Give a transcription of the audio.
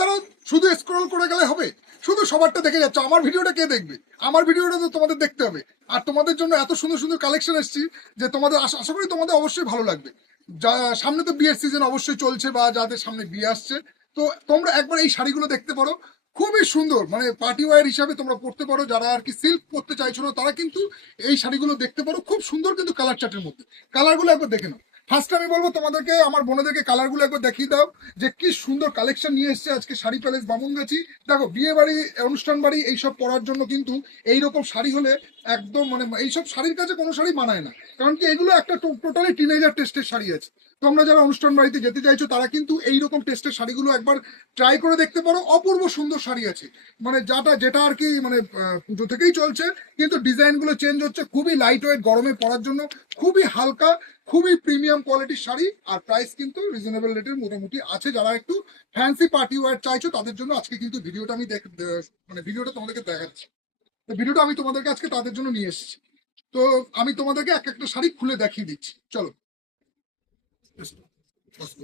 ধরো শুধু স্ক্রল করে গেলে হবে। শুধু সবারটা দেখে যাচ্ছ। আমার ভিডিওটা কে দেখবে? আমার ভিডিওটা তো তোমাদের দেখতে হবে। আর তোমাদের জন্য এত সুন্দর সুন্দর কালেকশন এসেছি যে তোমাদের আশা করি তোমাদের অবশ্যই ভালো লাগবে। যা, সামনে তো বিয়ের সিজন অবশ্যই চলছে বা যাদের সামনে বিয়ে আসছে। তো তোমরা একবার এই শাড়িগুলো দেখতে পারো। খুবই সুন্দর। মানে পার্টি ওয়ার হিসাবে তোমরা পড়তে পারো। যারা আর কি সিল্ক পরতে চাইছো না, তারা কিন্তু এই শাড়িগুলো দেখতে পারো। খুব সুন্দর কিন্তু কালার চার্টের মধ্যে। কালারগুলো একবার দেখে নাও। ফার্স্ট আমি বলব তোমাদেরকে, আমার বোনেদেরকে কালারগুলো একবার দেখিয়ে দাও, যে কি সুন্দর কালেকশন নিয়ে এসছে আজকে শাড়ি প্যালেস বামুনগাছি। দেখো, বিয়ে বাড়ি, অনুষ্ঠান বাড়ি, এইসব পরার জন্য কিন্তু এইরকম শাড়ি হলে একদম মানে এইসব শাড়ির কাছে কোনো শাড়ি মানায় না। কারণ কি, এগুলো একটা টোটালি টিনেজার টেস্টের শাড়ি আছে। তোমরা যারা অনুষ্ঠান বাড়িতে যেতে চাইছো, তারা কিন্তু এইরকম টেস্টের শাড়িগুলো একবার ট্রাই করে দেখতে পারো। অপূর্ব সুন্দর শাড়ি আছে। মানে যাটা, যেটা আর কি মানে পুজো থেকেই চলছে, কিন্তু ডিজাইনগুলো চেঞ্জ হচ্ছে খুবই লাইট ওয়েট গরমে পরার জন্য খুবই হালকা, খুবই প্রিমিয়াম কোয়ালিটির শাড়ি, আর প্রাইস কিন্তু রিজনেবল রেটের মোটামুটি আছে। যারা একটু ফ্যান্সি পার্টি ওয়্যার চাইছো, তাদের জন্য আজকে কিন্তু ভিডিওটা আমি দেখ মানে ভিডিওটা তোমাদেরকে দেখাচ্ছি। তো ভিডিওটা আমি তোমাদেরকে আজকে তাদের জন্য নিয়ে এসেছি। তো আমি তোমাদেরকে এক একটা শাড়ি খুলে দেখিয়ে দিচ্ছি। চলো। Just, just